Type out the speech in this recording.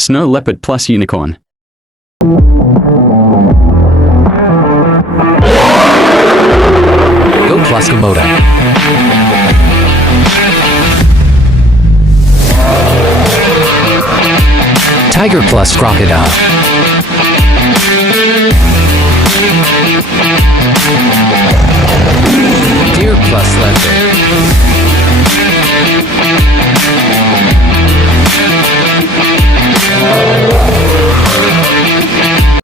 Snow leopard plus unicorn. Goat plus Komodo. Tiger plus crocodile. Deer plus leopard.